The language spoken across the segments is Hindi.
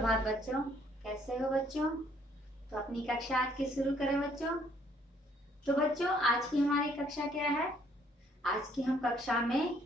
सुप्रभात बच्चों, कैसे हो बच्चों। तो अपनी कक्षा आज की शुरू करें बच्चों। तो बच्चों आज की हमारी कक्षा क्या है। आज की हम कक्षा में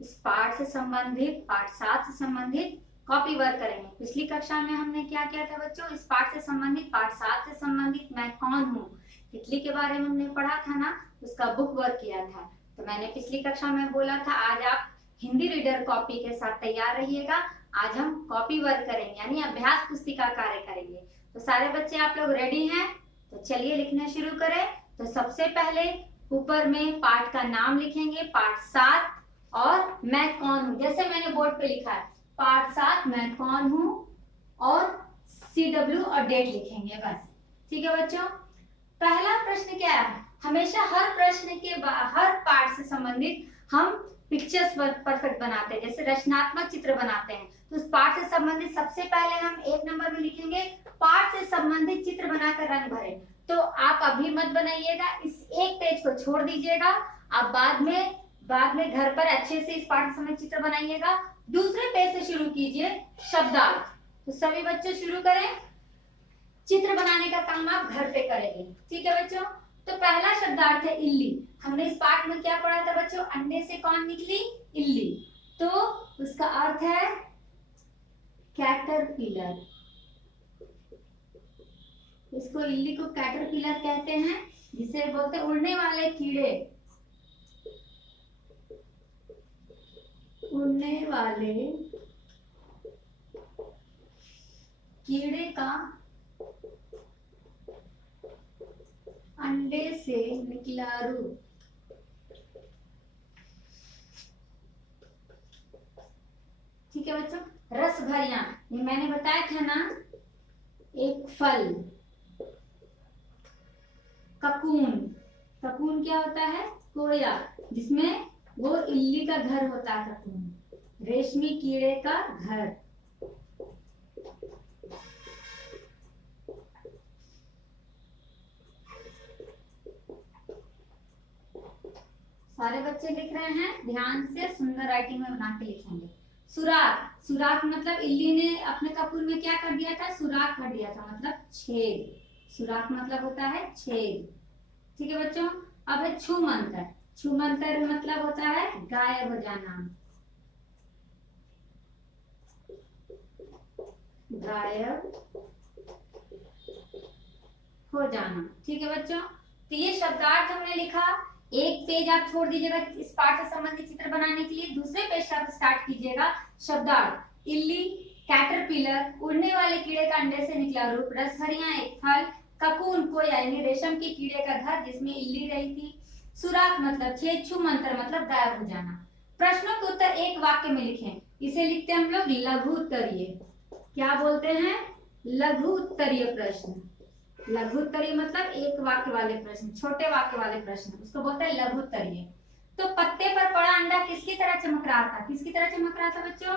इस पाठ से संबंधित पाठ 7 से संबंधित कॉपी वर्क करेंगे। पिछली कक्षा में हमने क्या किया था बच्चों, इस पाठ से संबंधित पाठ 7 से संबंधित मैं कौन हूँ तितली के बारे में हमने पढ़ा था ना, उसका बुक वर्क किया था। तो मैंने पिछली कक्षा में बोला था आज आप हिंदी रीडर कॉपी के साथ तैयार रहिएगा। आज हम कॉपी वर्क करेंगे यानी अभ्यास पुस्तिका कार्य करेंगे। तो सारे बच्चे आप लोग रेडी हैं? तो चलिए लिखना शुरू करें। तो सबसे पहले ऊपर में पाठ का नाम लिखेंगे, पाठ 7 और मैं कौन हूँ, जैसे मैंने बोर्ड पे लिखा है पाठ 7 मैं कौन हूँ और CW और डेट लिखेंगे बस। ठीक है बच्चों। पहला प्रश्न क्या है, हमेशा हर प्रश्न के हर पाठ से संबंधित हम पिक्चर्स परफेक्ट बनाते हैं, जैसे रचनात्मक चित्र बनाते हैं। तो उस पाठ से संबंधित सबसे पहले हम 1 नंबर में लिखेंगे पाठ से संबंधित चित्र बनाकर रंग भरें। तो आप अभी मत बनाइएगा, इस एक पेज को छोड़ दीजिएगा। आप बाद में घर पर अच्छे से इस पाठ से संबंधित चित्र बनाइएगा। दूसरे पेज से शुरू कीजिए शब्दार्थ। तो सभी बच्चे शुरू करें। चित्र बनाने का काम आप घर पे करेंगे। ठीक है बच्चों। तो पहला शब्दार्थ है इल्ली। हमने इस पाठ में क्या पढ़ा था बच्चों, अंडे से कौन निकली, इल्ली। तो उसका अर्थ है कैटरपिलर। इसको इल्ली को कैटरपिलर कहते हैं, जिसे बोलते हैं उड़ने वाले कीड़े। उड़ने वाले कीड़े का अंडे से निकला रूप। ठीक है बच्चों। रस भरियां, ये मैंने बताया था ना, एक फल। ककून, ककून क्या होता है, कोया, जिसमें वो इल्ली का घर होता है। ककून रेशमी कीड़े का घर। सारे बच्चे लिख रहे हैं, ध्यान से सुंदर राइटिंग में बना के लिखेंगे। सुराख, सुराख मतलब इल्ली ने अपने कपूर में क्या कर दिया था, सुराख कर दिया था, मतलब छेद। सुराख मतलब होता है छेद। ठीक है बच्चों। अब है छूमंतर। छूमंतर मतलब होता है गायब हो जाना, गायब हो जाना। ठीक है बच्चों। तो ये शब्दार्थ हमने लिखा। एक पेज आप छोड़ दीजिएगा इस पाठ से संबंधित चित्र बनाने के लिए, दूसरे पेज से आप स्टार्ट कीजिएगा। शब्दार्थ इल्ली, कैटरपिलर, उड़ने वाले कीड़े का अंडे से निकला रूप, रसभरियां एक फल, ककून कोया यानी रेशम के कीड़े का घर जिसमें इल्ली रही थी, सुराख मतलब छेद, छूमंतर मतलब गायब हो जाना। प्रश्नों के उत्तर एक वाक्य में लिखें। इसे लिखते हैं हम लोग लघु उत्तरीय। क्या बोलते हैं, लघु उत्तरीय प्रश्न। लघु उत्तरीय मतलब एक वाक्य वाले प्रश्न, छोटे वाक्य वाले प्रश्न, उसको बोलते हैं लघु उत्तरीय। तो पत्ते पर पड़ा अंडा किसकी तरह चमक रहा था, किसकी तरह चमक रहा था बच्चों,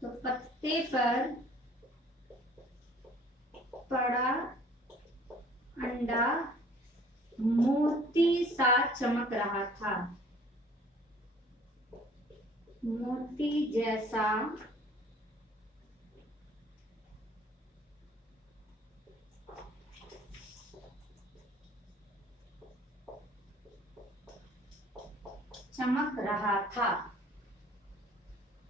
तो पत्ते पर पड़ा अंडा मोती सा चमक रहा था, मोती जैसा चमक रहा था।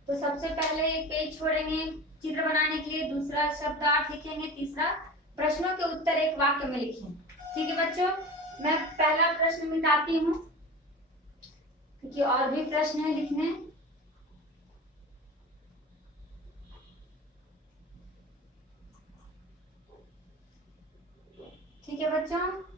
तो सबसे पहले एक पेज छोड़ेंगे चित्र बनाने के लिए, दूसरा शब्दार्थ लिखेंगे, तीसरा प्रश्नों के उत्तर एक वाक्य में लिखें। ठीक है बच्चों। मैं पहला प्रश्न मिटाती हूँ क्योंकि और भी प्रश्न है लिखने। ठीक है बच्चों।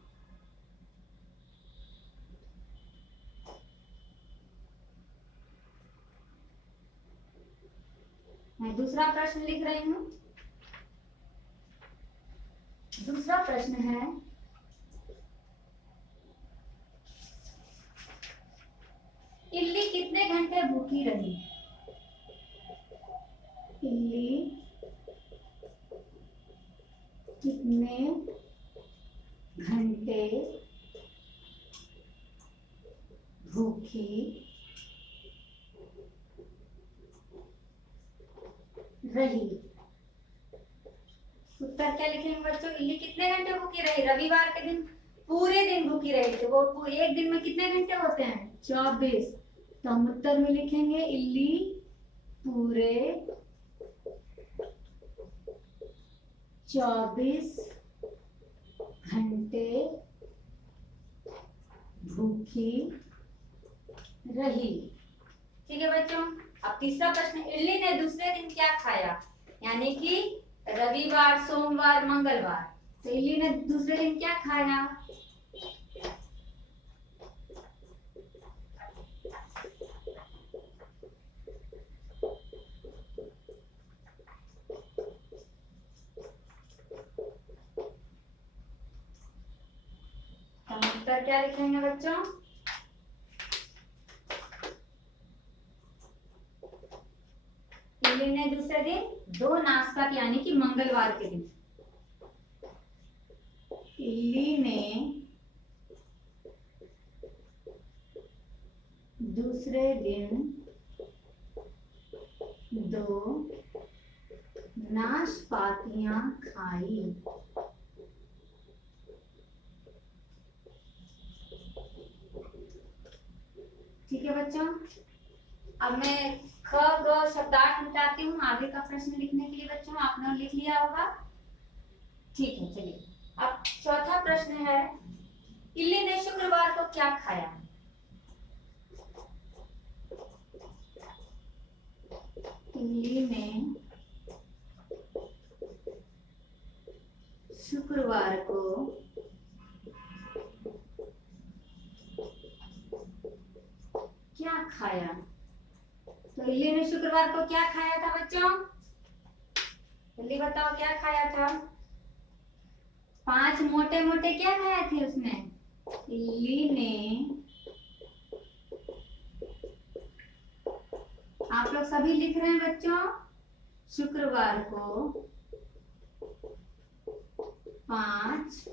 मैं दूसरा प्रश्न लिख रही हूँ। दूसरा प्रश्न है, इल्ली कितने घंटे भूखी रही, इल्ली कितने घंटे भूखी रही। उत्तर क्या लिखेंगे बच्चों? इल्ली कितने घंटे भूखी रही? रविवार के दिन पूरे दिन भूखी रही थी। वो एक दिन में कितने घंटे होते हैं? 24। तो हम उत्तर में लिखेंगे इल्ली पूरे 24 घंटे भूखी रही। ठीक है बच्चों। अब तीसरा प्रश्न, इल्ली ने दूसरे दिन क्या खाया? यानी कि रविवार, सोमवार, मंगलवार। तो इल्ली ने दूसरे दिन क्या खाया? हम उत्तर क्या लिखेंगे बच्चों? इल्ली ने दूसरे दिन 2 नाश्ता यानी कि मंगलवार के दिन इल्ली ने दूसरे दिन 2 नाशपातियां खाई। ठीक है बच्चों। अब मैं ख ग शब्दार्थ मिटाती हूँ आगे का प्रश्न लिखने के लिए। बच्चों आपने लिख लिया होगा। ठीक है, चलिए अब चौथा प्रश्न है, इल्ली ने शुक्रवार को क्या खाया? इल्ली ने शुक्रवार को क्या खाया? तो इल्ली ने शुक्रवार को क्या खाया था बच्चों? जल्दी बताओ क्या खाया था? 5 मोटे मोटे क्या खाए थे उसने? इल्ली ने, आप लोग सभी लिख रहे हैं बच्चों, शुक्रवार को 5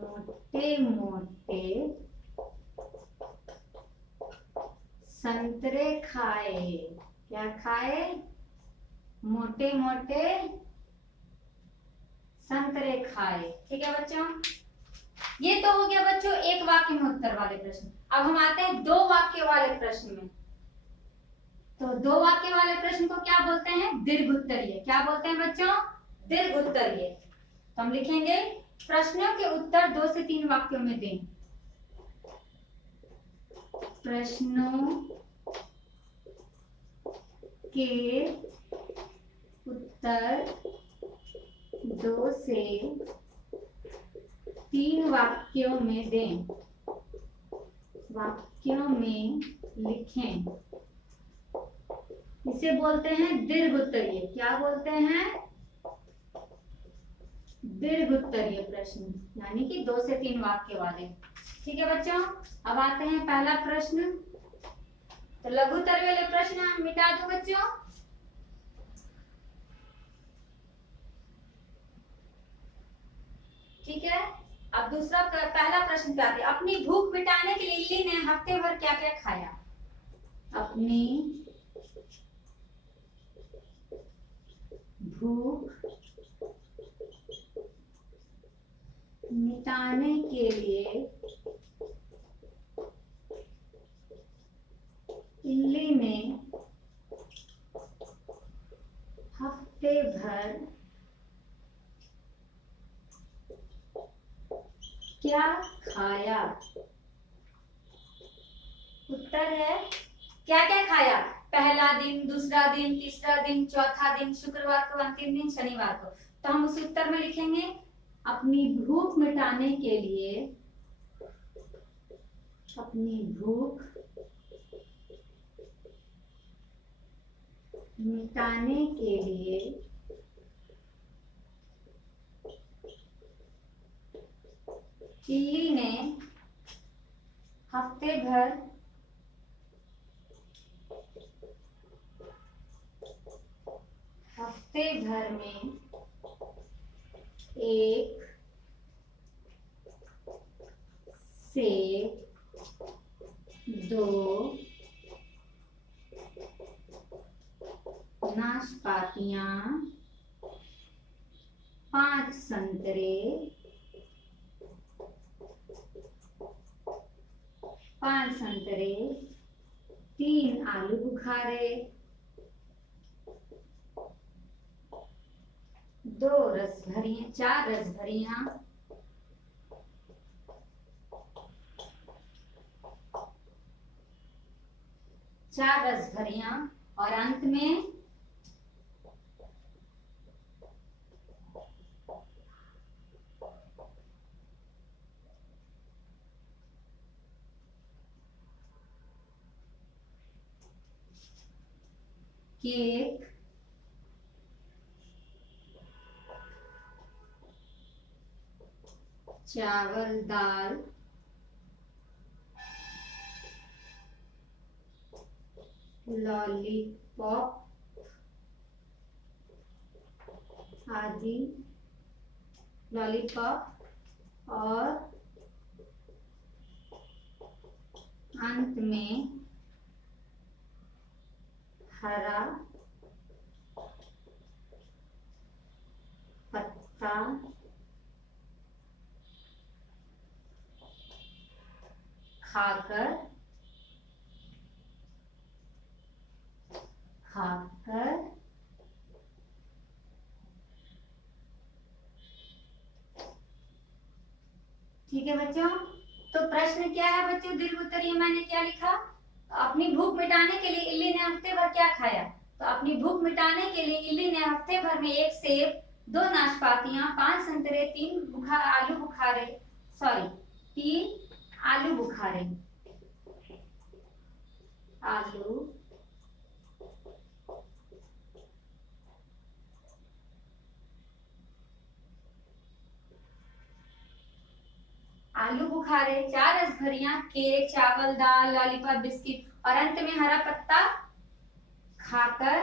मोटे मोटे संतरे खाए। क्या खाए? मोटे मोटे संतरे खाए। ठीक है बच्चों। ये तो हो गया बच्चों एक वाक्य में उत्तर वाले प्रश्न। अब हम आते हैं 2 वाक्य वाले प्रश्न में। तो 2 वाक्य वाले प्रश्न को क्या बोलते हैं? दीर्घ उत्तरीय। क्या बोलते हैं बच्चों? दीर्घ उत्तरीय। तो हम लिखेंगे प्रश्नों के उत्तर 2 से 3 वाक्यों में दें। प्रश्नों के उत्तर 2 से 3 वाक्यों में दें। वाक्यों में लिखें। इसे बोलते हैं दीर्घ उत्तरीय। क्या बोलते हैं? दीर्घ उत्तरीय प्रश्न, यानी कि 2 से 3 वाक्य वाले। ठीक है बच्चों। अब आते हैं पहला प्रश्न। तो लघु उत्तर वाले प्रश्न हम मिटा दो बच्चों। ठीक है। अब दूसरा पहला प्रश्न क्या है? अपनी भूख मिटाने के लिए इल्ली ने हफ्ते भर क्या क्या खाया? अपनी भूख मिटाने के लिए इल्ली ने हफ्ते भर क्या खाया? उत्तर है क्या क्या खाया? पहला दिन, दूसरा दिन, तीसरा दिन, चौथा दिन, शुक्रवार को, अंतिम दिन शनिवार को। तो हम उस उत्तर में लिखेंगे अपनी भूख मिटाने के लिए, अपनी भूख मिटाने के लिए इल्ली ने हफ्ते भर में 1 से 2 नाशपातियां 5 संतरे, 5 संतरे, 3 आलू बुखारे, 2 रसभरियां, 4 रसभरियां, 4 रसभरियां और अंत में केक, चावल दाल, लॉलीपॉप आदि, लॉलीपॉप और अंत में हरा पत्ता खाकर ठीक है बच्चों। तो प्रश्न क्या है बच्चों, दीर्घ उत्तरीय मैंने क्या लिखा, अपनी भूख मिटाने के लिए इल्ली ने हफ्ते भर क्या खाया। तो अपनी भूख मिटाने के लिए इल्ली ने हफ्ते भर में 1 सेब, 2 नाशपातियां, 5 संतरे, 3 आलू बुखारे, 3 आलू बुखारे, आलू बुखारे, 4 रसभरियां, केक, चावल दाल, लॉलीपॉप, बिस्किट और अंत में हरा पत्ता खाकर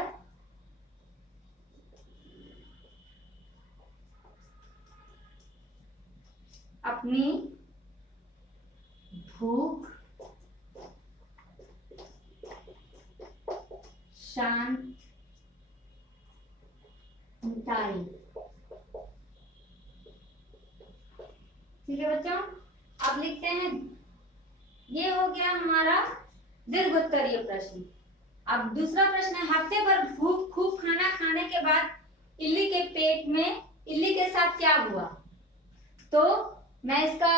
अपनी भूख शांत मिटाई। ठीक है बच्चों, अब लिखते हैं, ये हो गया हमारा दीर्घ उत्तरीय प्रश्न। अब दूसरा प्रश्न है, हफ्ते भर भूख खूब खाना खाने के बाद इल्ली के पेट में इल्ली के साथ क्या हुआ। तो मैं इसका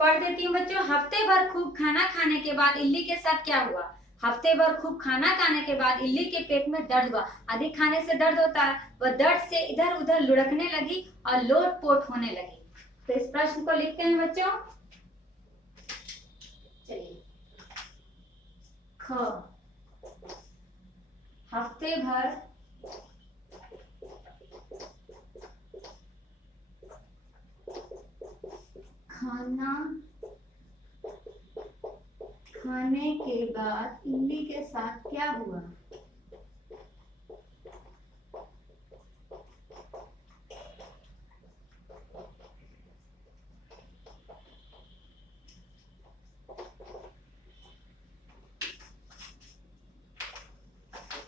पढ़ देती हूँ बच्चों। हफ्ते भर खूब खाना खाने के बाद इल्ली के साथ क्या हुआ। हफ्ते भर खूब खाना खाने के बाद इल्ली के पेट में दर्द हुआ। अधिक खाने से दर्द होता है, वह दर्द से इधर उधर लुढ़कने लगी और लोटपोट होने लगी। तो इस प्रश्न को लिखते हैं बच्चों। चलिए, ख, हफ्ते भर खाना खाने के बाद इल्ली के साथ क्या हुआ।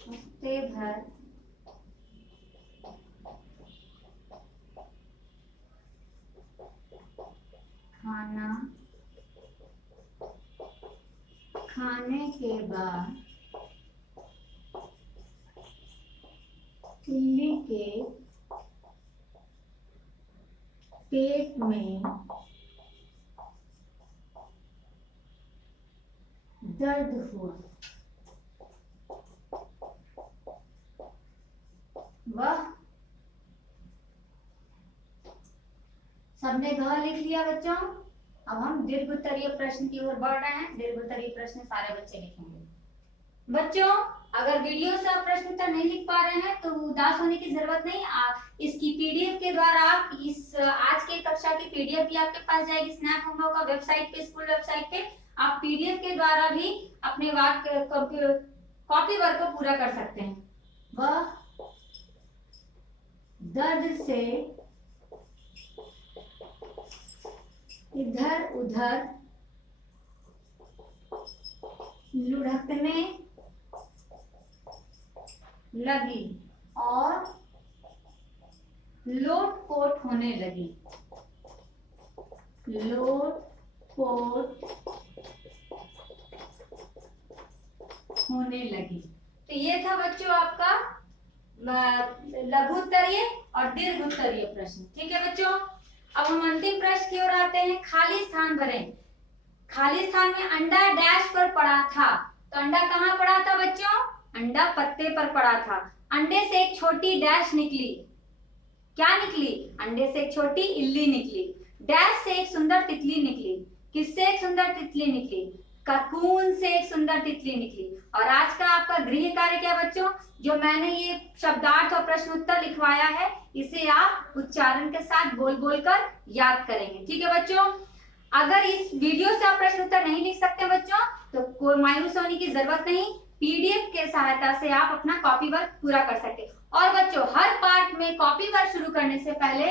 हफ्ते भर खाना खाने के बाद इल्ली के पेट में दर्द हुआ। वाह, सबने घ लिख लिया बच्चों। अब हम दीर्घ उत्तरीय प्रश्न की ओर बढ़ रहे हैं। दीर्घ उत्तरीय प्रश्न सारे बच्चे लिखेंगे। बच्चों, अगर वीडियो से आप प्रश्न उत्तर नहीं लिख पा रहे हैं तो उदास होने की जरूरत नहीं। इसकी पीडीएफ के द्वारा आप इस आज के कक्षा की पीडीएफ भी आपके पास जाएगी स्नैप होमवर्क का वेबसाइट पे, स्कूल वेबसाइट पे। आप पीडीएफ के द्वारा भी अपने कॉपी वर्क को पूरा कर सकते हैं। वह दर्द से इधर उधर लुढ़कने लगी और लोट पोट होने लगी, लोट पोट होने लगी। तो ये था बच्चों आपका लघु उत्तरीय और दीर्घ उत्तरीय प्रश्न। ठीक है बच्चों, अब हम अंतिम प्रश्न की ओर आते हैं। खाली स्थान भरें। खाली स्थान में अंडा डैश पर पड़ा था। तो अंडा कहाँ पड़ा था बच्चों? अंडा पत्ते पर पड़ा था। अंडे से एक छोटी डैश निकली। क्या निकली? अंडे से एक छोटी इल्ली निकली। डैश से एक सुंदर तितली निकली। किससे एक सुंदर तितली निकली? ककून से एक सुंदर तितली निकली। और आज का आपका गृह कार्य क्या बच्चों? जो मैंने ये शब्दार्थ और प्रश्न उत्तर लिखवाया है, इसे आप उच्चारण के साथ बोल बोल कर याद करेंगे। ठीक है बच्चों, अगर इस वीडियो से आप प्रश्न उत्तर नहीं लिख सकते बच्चों, तो कोई मायूस होने की जरूरत नहीं। पीडीएफ के सहायता से आप अपना कॉपी वर्क पूरा कर सकते हैं। और बच्चों, हर पार्ट में कॉपी वर्क शुरू करने से पहले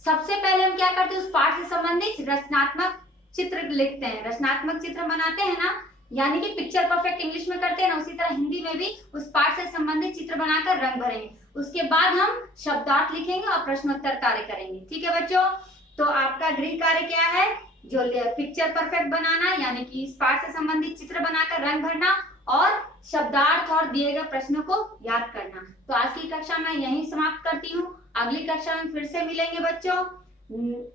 सबसे पहले हम क्या करते हैं? उस पार्ट से संबंधित रचनात्मक चित्र लिखते हैं, रचनात्मक चित्र बनाते हैं ना, यानी कि पिक्चर परफेक्ट इंग्लिश में करते हैं ना, उसी तरह हिंदी में भी उस पाठ से संबंधित चित्र बनाकर रंग भरेंगे। उसके बाद हम शब्दार्थ लिखेंगे और प्रश्नोत्तर कार्य करेंगे। ठीक है बच्चों, तो आपका गृह कार्य क्या है? जो पिक्चर परफेक्ट बनाना, यानी कि इस पाठ से संबंधित चित्र बनाकर रंग भरना और शब्दार्थ और दिए गए प्रश्नों को याद करना। तो आज की कक्षा मैं यहीं समाप्त करती हूँ। अगली कक्षा में फिर से मिलेंगे बच्चों,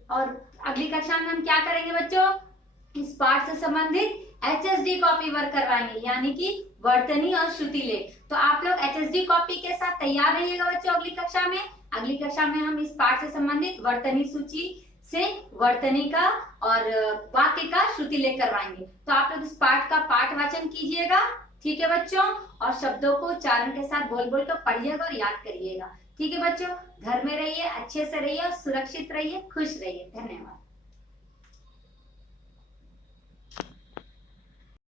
और अगली कक्षा में हम क्या करेंगे बच्चों? इस पाठ से संबंधित HSD कॉपी वर्क करवाएंगे, यानी कि वर्तनी और श्रुति लेख। तो आप लोग HSD कॉपी के साथ तैयार रहिएगा बच्चों। अगली कक्षा में हम इस पाठ से संबंधित वर्तनी सूची से वर्तनी का और वाक्य का श्रुति लेख करवाएंगे। तो आप लोग इस पाठ का पाठ वाचन कीजिएगा। ठीक है बच्चों, और शब्दों को उच्चारण के साथ बोल बोल कर पढ़िएगा और याद करिएगा। ठीक है बच्चों, घर में रहिए, अच्छे से रहिए और सुरक्षित रहिए, खुश रहिए। धन्यवाद।